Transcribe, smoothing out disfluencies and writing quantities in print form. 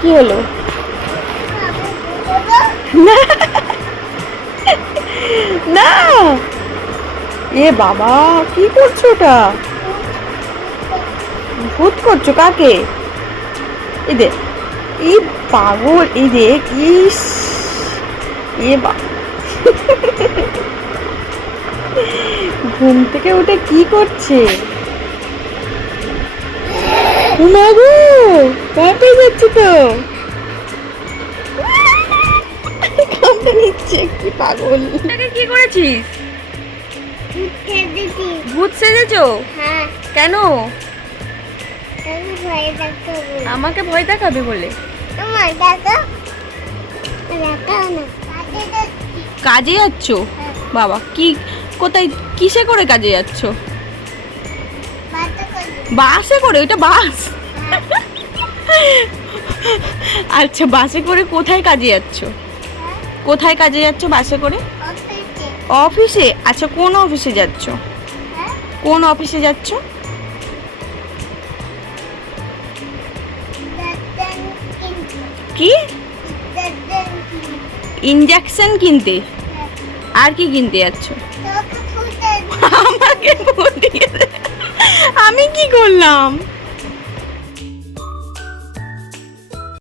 কি হলো? না না, এ বাবা কি করছো ওটা? ভূত করছো কাকে? এই দে, এই পাগল, এই দেখ, ইস, এ বা ঘুম থেকে উঠে কি করছে? মাগো, ভয় পেয়ে যাচ্ছে তো, কামড়ে নিচ্ছে, কি পাগল। এটাকে কি করেছিস? ভূত সেজেছো? হ্যাঁ, কেন? আমি ভয় দেখাবো। আমাকে ভয় দেখাবে বলে? আমার দেখো, দেখাও না। কাজে যাচ্ছি। কাজে যাচ্ছ? হ্যাঁ। বাবা, কি, কোথায়, কিসে করে কাজে যাচ্ছ? বাতা করি। বাসে করে? ওইটা বাস? হ্যাঁ, আচ্ছা, বাসে করে কোথায় কাজে যাচ্ছ? হ্যাঁ, কোথায় কাজে যাচ্ছ বাসে করে? অফিসে। অফিসে? আচ্ছা, কোন অফিসে যাচ্ছ? হ্যাঁ, কোন অফিসে যাচ্ছ? দাঁতান কিনতে। কি? দাঁতান কিনতে। ইনজেকশন কিনতে? হ্যাঁ, আর কি কিনতে যাচ্ছ? তোকে ফুটে আমাকে ফুটিয়ে দে। আমি কি করলাম?